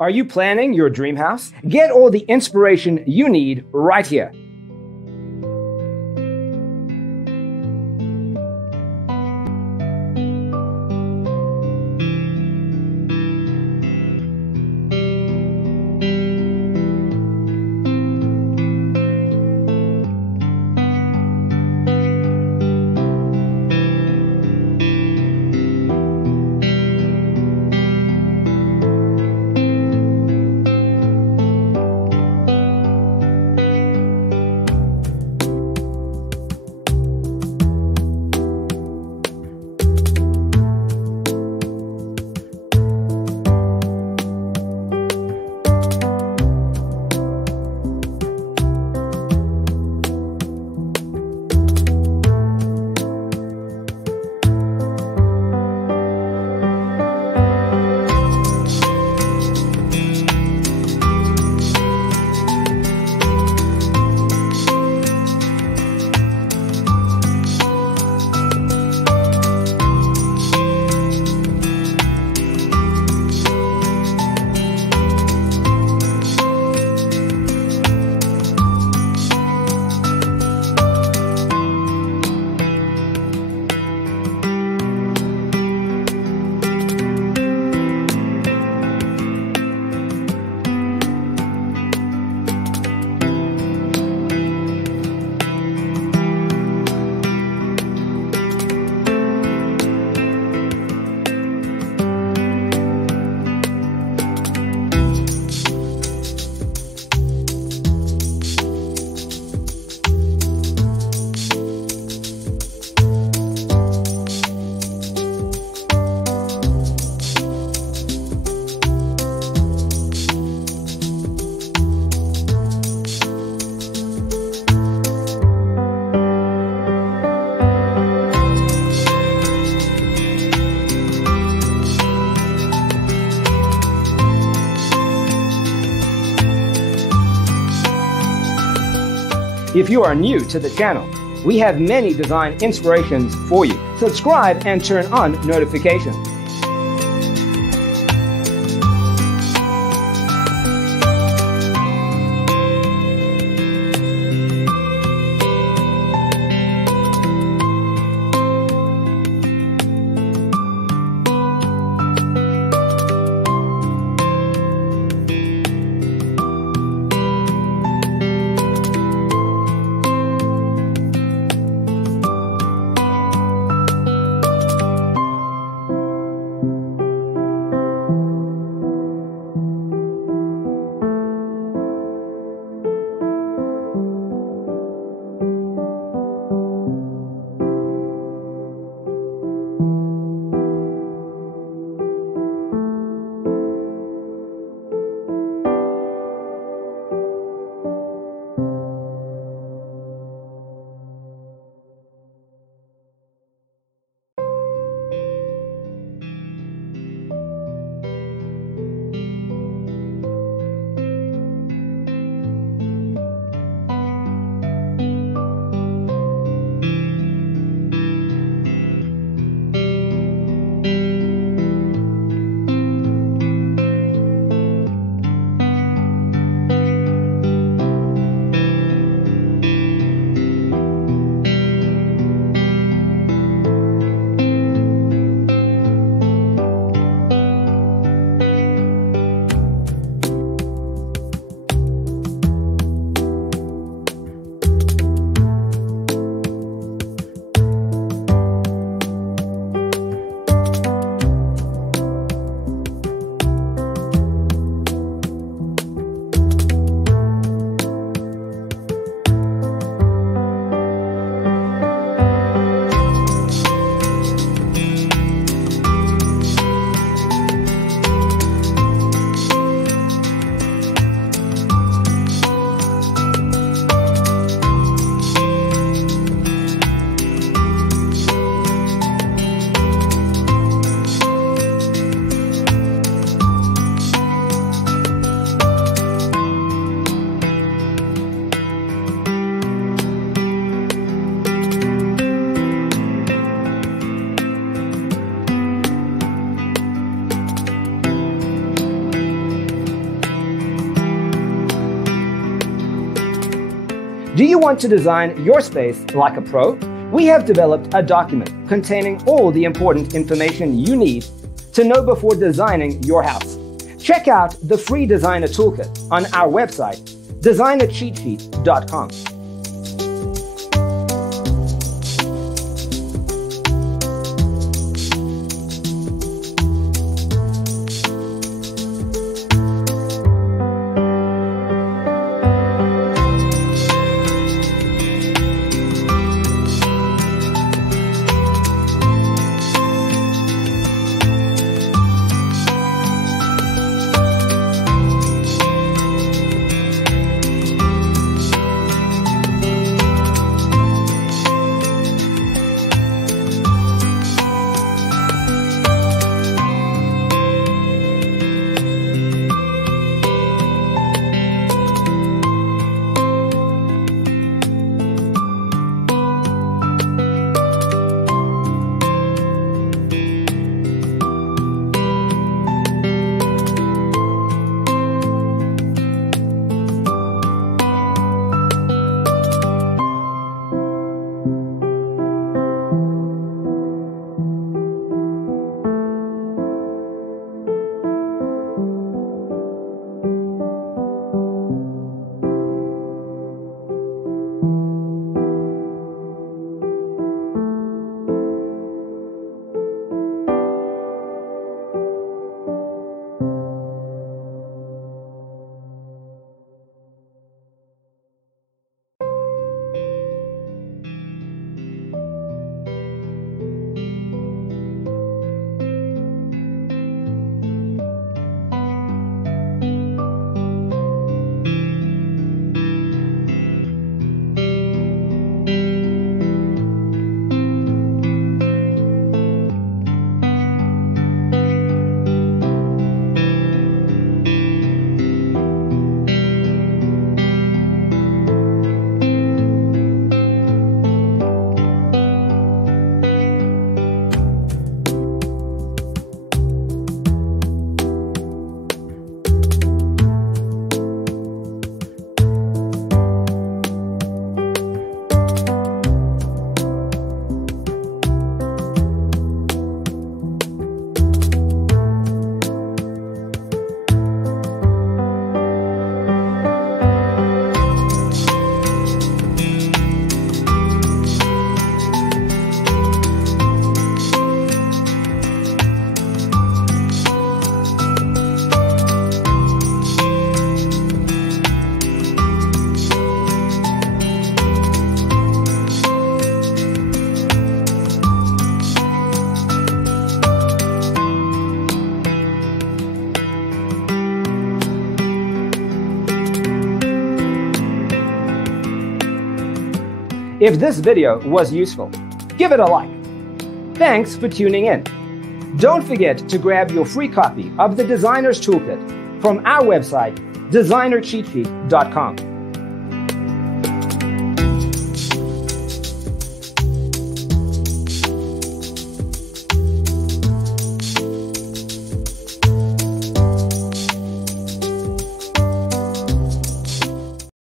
Are you planning your dream house? Get all the inspiration you need right here. If you are new to the channel, we have many design inspirations for you. Subscribe and turn on notifications. Do you want to design your space like a pro? We have developed a document containing all the important information you need to know before designing your house. Check out the free designer toolkit on our website, designercheatsheet.com. If this video was useful, give it a like. Thanks for tuning in. Don't forget to grab your free copy of the Designer's Toolkit from our website, designercheatsheet.com.